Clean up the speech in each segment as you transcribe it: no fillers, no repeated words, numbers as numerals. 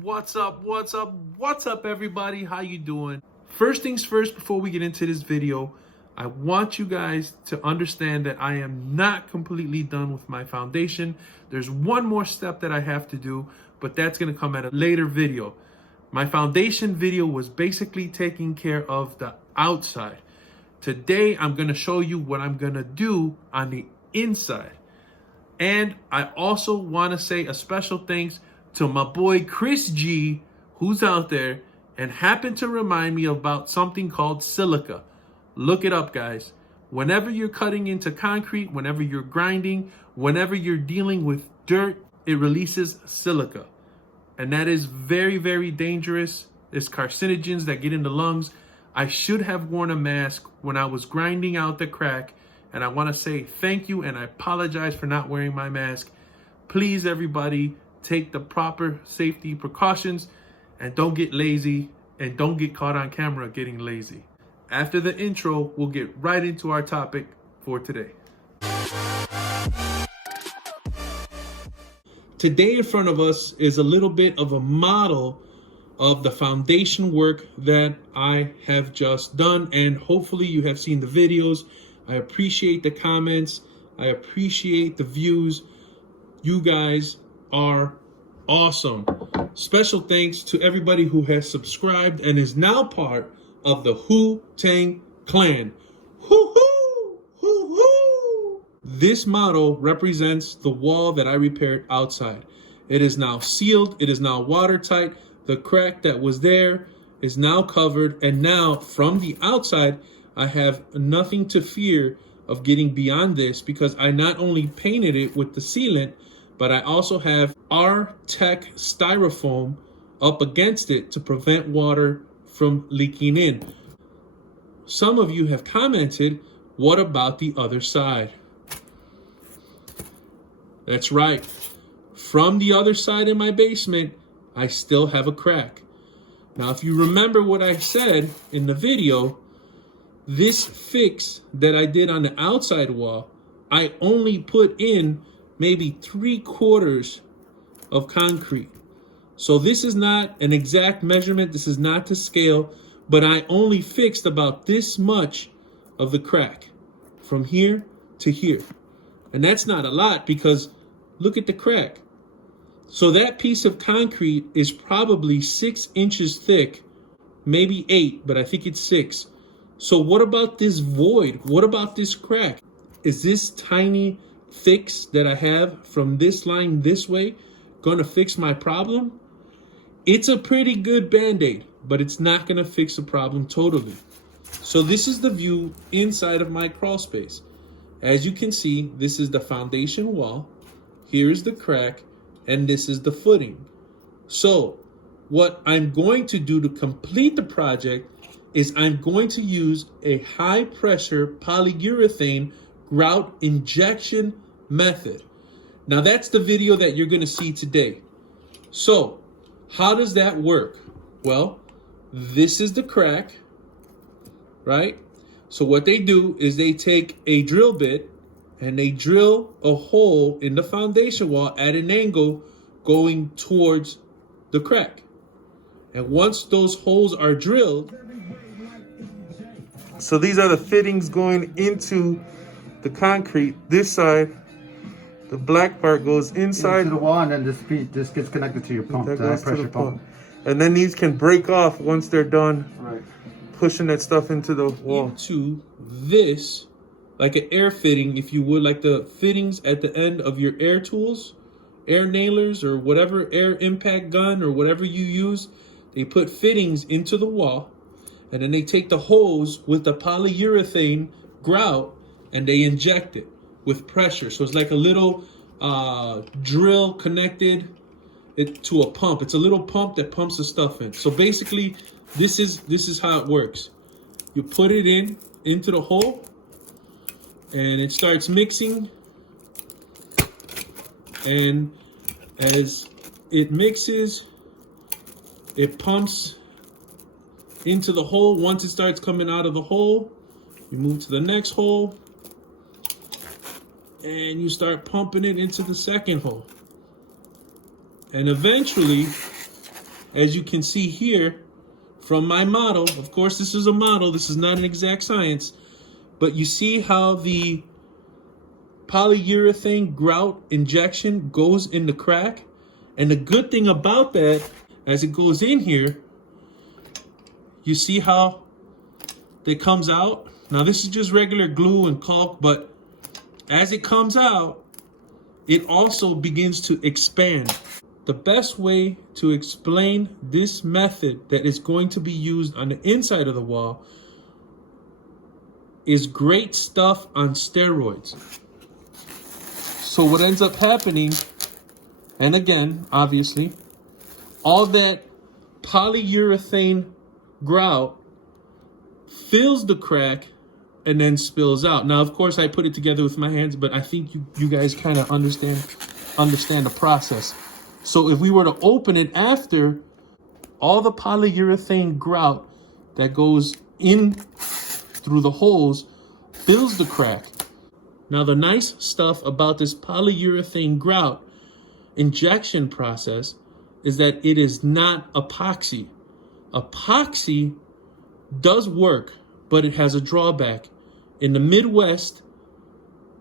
What's up everybody? How you doing? First things first, before we get into this video, I want you guys to understand that I am not completely done with my foundation. There's one more step that I have to do, but that's going to come at a later video. My foundation video was basically taking care of the outside. Today I'm going to show you what I'm going to do on the inside. And I also want to say a special thanks to my boy Chris G, who's out there and happened to remind me about something called silica. Look it up, guys. Whenever you're cutting into concrete, whenever you're grinding, whenever you're dealing with dirt, it releases silica. And that is very, very dangerous. It's carcinogens that get in the lungs. I should have worn a mask when I was grinding out the crack. And I want to say thank you and I apologize for not wearing my mask. Please, everybody, take the proper safety precautions and don't get lazy and don't get caught on camera getting lazy. After the intro, we'll get right into our topic for today. Today in front of us is a little bit of a model of the foundation work that I have just done, and hopefully you have seen the videos. I appreciate the comments. I appreciate the views. You guys are awesome. Special thanks to everybody who has subscribed and is now part of the Wu-Tang Clan. Hoo-hoo! Hoo-hoo! This model represents the wall that I repaired outside. It is now sealed. It is now watertight. The crack that was there is now covered. And now from the outside, I have nothing to fear of getting beyond this because I not only painted it with the sealant, but I also have R-Tech styrofoam up against it to prevent water from leaking in. Some of you have commented, what about the other side? That's right. From the other side in my basement, I still have a crack. Now, if you remember what I said in the video, this fix that I did on the outside wall, I only put in maybe 3/4 of concrete. So this is not an exact measurement. This is not to scale, but I only fixed about this much of the crack from here to here. And that's not a lot because look at the crack. So that piece of concrete is probably 6 inches thick, maybe 8, but I think it's 6. So what about this void? What about this crack? Is this tiny fix that I have from this line this way gonna fix my problem? It's a pretty good band-aid, but it's not gonna fix the problem totally. So this is the view inside of my crawl space. As you can see, this is the foundation wall, here's the crack, and this is the footing. So what I'm going to do to complete the project is I'm going to use a high pressure polyurethane grout injection method. Now that's the video that you're going to see today. So how does that work? Well, this is the crack, right? So what they do is they take a drill bit and they drill a hole in the foundation wall at an angle going towards the crack. And once those holes are drilled, so these are the fittings going into the concrete. This side, the black part goes inside to the wall, and then this gets connected to your pump, that the goes high to the pressure pump. And then these can break off once they're done Right. pushing that stuff into the wall. Into this, like an air fitting, if you would, like the fittings at the end of your air tools, air nailers, or whatever air impact gun or whatever you use. They put fittings into the wall, and then they take the hose with the polyurethane grout and they inject it with pressure. So it's like a little drill connected to a pump. It's a little pump that pumps the stuff in. So basically, this is how it works. You put it into the hole, and it starts mixing. And as it mixes, it pumps into the hole. Once it starts coming out of the hole, you move to the next hole, and you start pumping it into the second hole. And eventually, as you can see here from my model, of course this is a model, this is not an exact science, but you see how the polyurethane grout injection goes in the crack? And the good thing about that, as it goes in here, you see how it comes out? Now this is just regular glue and caulk, but as it comes out, it also begins to expand. The best way to explain this method that is going to be used on the inside of the wall is great stuff on steroids. So what ends up happening, and again, obviously, all that polyurethane grout fills the crack and then spills out. Now, of course, I put it together with my hands, but I think you guys kind of understand the process. So if we were to open it after, all the polyurethane grout that goes in through the holes fills the crack. Now, the nice stuff about this polyurethane grout injection process is that it is not epoxy. Epoxy does work, but it has a drawback. In the Midwest,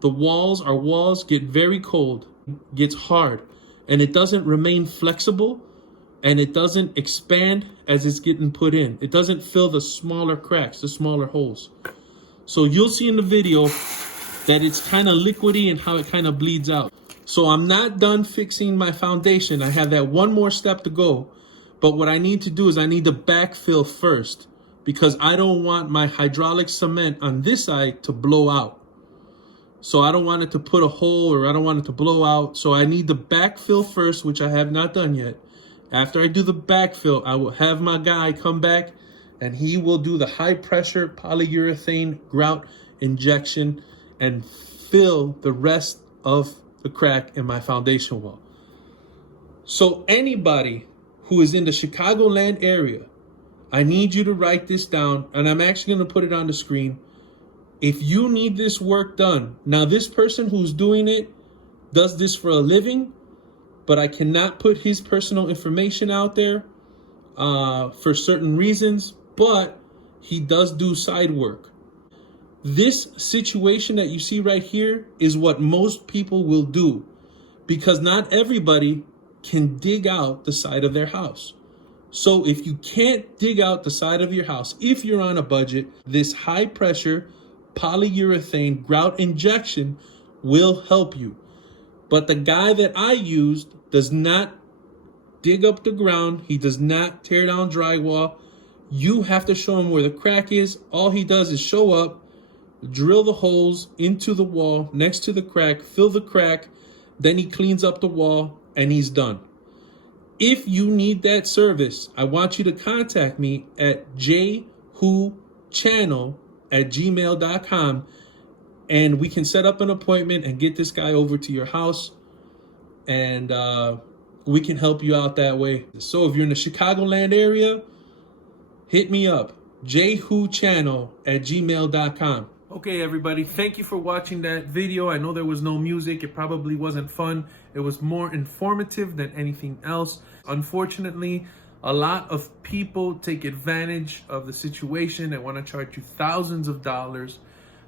the walls get very cold, gets hard, and it doesn't remain flexible, and it doesn't expand as it's getting put in. It doesn't fill the smaller cracks, the smaller holes. So you'll see in the video that it's kind of liquidy and how it kind of bleeds out. So I'm not done fixing my foundation. I have that one more step to go. But what I need to do is I need to backfill first, because I don't want my hydraulic cement on this side to blow out. So I don't want it to put a hole, or I don't want it to blow out. So I need to backfill first, which I have not done yet. After I do the backfill, I will have my guy come back and he will do the high pressure polyurethane grout injection and fill the rest of the crack in my foundation wall. So anybody who is in the Chicagoland area, I need you to write this down, and I'm actually going to put it on the screen. If you need this work done, now this person who's doing it does this for a living, but I cannot put his personal information out there for certain reasons, but he does do side work. This situation that you see right here is what most people will do, because not everybody can dig out the side of their house. So if you can't dig out the side of your house, if you're on a budget, this high pressure polyurethane grout injection will help you. But the guy that I used does not dig up the ground. He does not tear down drywall. You have to show him where the crack is. All he does is show up, drill the holes into the wall next to the crack, fill the crack, then he cleans up the wall and he's done. If you need that service, I want you to contact me at jwhochannel@gmail.com, and we can set up an appointment and get this guy over to your house, and we can help you out that way. So if you're in the Chicagoland area, hit me up, jwhochannel@gmail.com. Okay, everybody, thank you for watching that video. I know there was no music. It probably wasn't fun. It was more informative than anything else. Unfortunately, a lot of people take advantage of the situation and want to charge you thousands of dollars.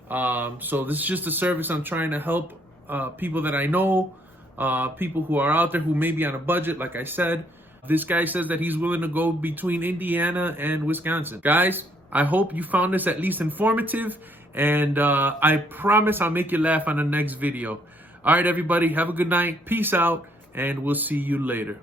So this is just a service I'm trying to help people that I know, people who are out there who may be on a budget, like I said. This guy says that he's willing to go between Indiana and Wisconsin. Guys, I hope you found this at least informative, and I promise I'll make you laugh on the next video. All right, everybody, have a good night. Peace out, and we'll see you later.